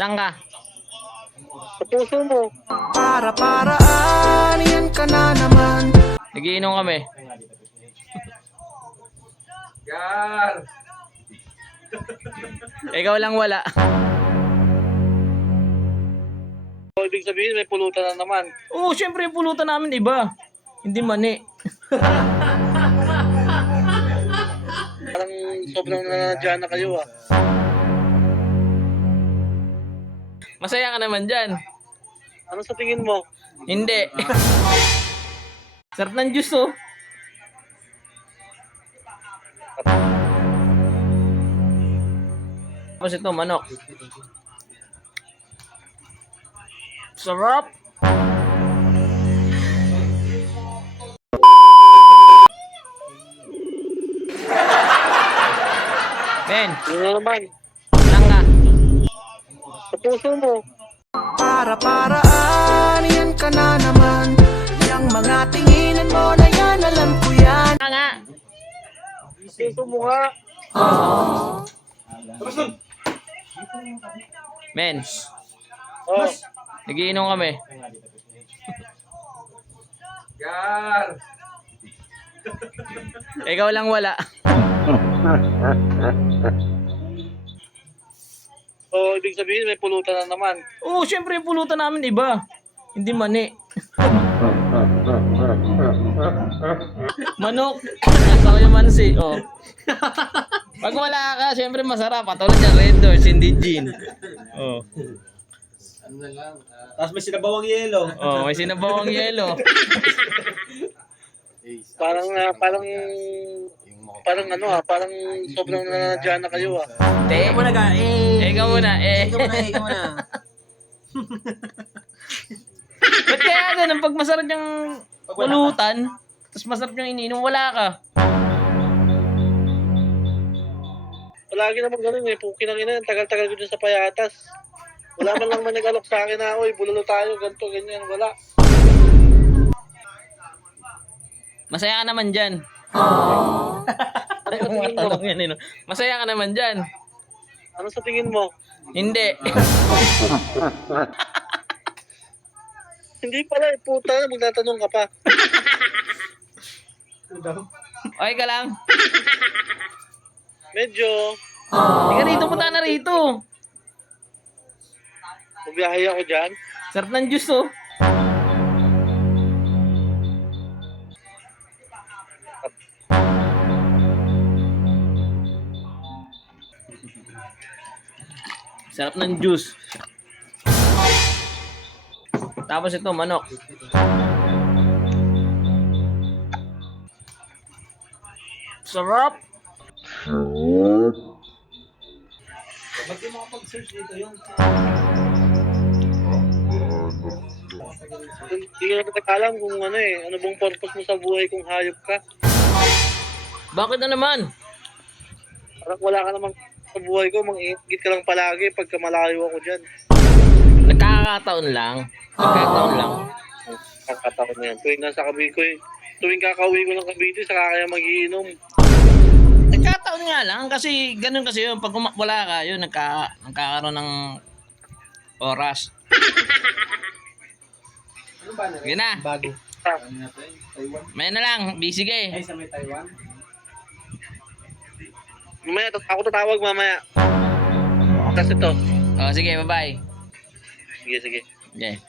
Saan ka? Sa puso mo. Para-paraan, yan ka na naman. Nagiinom kami. Gar! Ikaw lang wala. So, ibig sabihin, may pulutan na naman. Oo, syempre yung pulutan namin iba. Hindi mani. Parang sobrang nanadyan na kayo ah. Masaya ka naman dyan. Ano sa tingin mo? Hindi. Sarap ng juice oh. Tapos ito, manok. Sarap. Ben, Yun na naman. saan ka? Sa puso mo. Para-paraan, yan ka na naman. Yang mga tinginan mo na yan, alam ko yan. Saan nga? Sa puso mo nga. Men, Oh. nagiinom kami. Gar! Ikaw lang wala. So, ibig sabihin, may pulutan na naman. Oo, syempre yung pulutan namin iba. Hindi mani. Manok. Nasa ko yung mansi. Oh. Pag wala ka, syempre masarap. Patulad yan, Red Doors, hindi gin. Oh. Tapos may sinabawang yelo. Oh, may sinabawang yelo. Parang parang sobrang nanadyan na kayo ah. Te. Ikaw muna ka. Ikaw muna. Ikaw muna. Ba't kaya ganun? Pag masarap yung pulutan, tapos masarap yung ininom, wala ka. Palagi naman ganun eh. Puki ng ina. Tagal-tagal ko dyan sa payatas. Wala man lang nag-alok sa akin na, oy, bulalo tayo, ganito, ganyan. Wala. Masaya ka naman dyan. Ano sa Mga tingin mo? tanong yan, eh, no? Masaya ka naman dyan. Ano sa tingin mo? Hindi. Hindi pala, puta na, magtatanong ka pa. Okay ka lang? Medyo, Ika rito, punta na rito. magbiyahe ako dyan. Sarap ng juice oh. Sarap ng juice. Tapos ito, manok. Sarap. Ba't di makapag-search dito yung... Hindi ka na alam kung ano eh, ano bang purpose mo sa buhay kung hayop ka. Bakit na naman? Parang wala ka namang sa buhay ko, mang-iingit ka lang palagi pagka malayo ako dyan. Nagkakataon lang. Nagkakataon lang. Ang kataon na yan. Tuwing nasa Cavite ko eh. Tuwing kakauwi ko ng Cavite, saka kaya magiinom. Nagkataon nga lang kasi ganun kasi yun. Pag wala ka, yun, nagkakaroon ng oras. Ano ba na? Sige na. Bago. Ano na to eh? Taiwan? May na lang. Busy ka eh. Ay, sa may Taiwan? Mamaya, ako tatawag mamaya. Kasi to. Oh, sige, bye-bye. Sige, sige. Okay.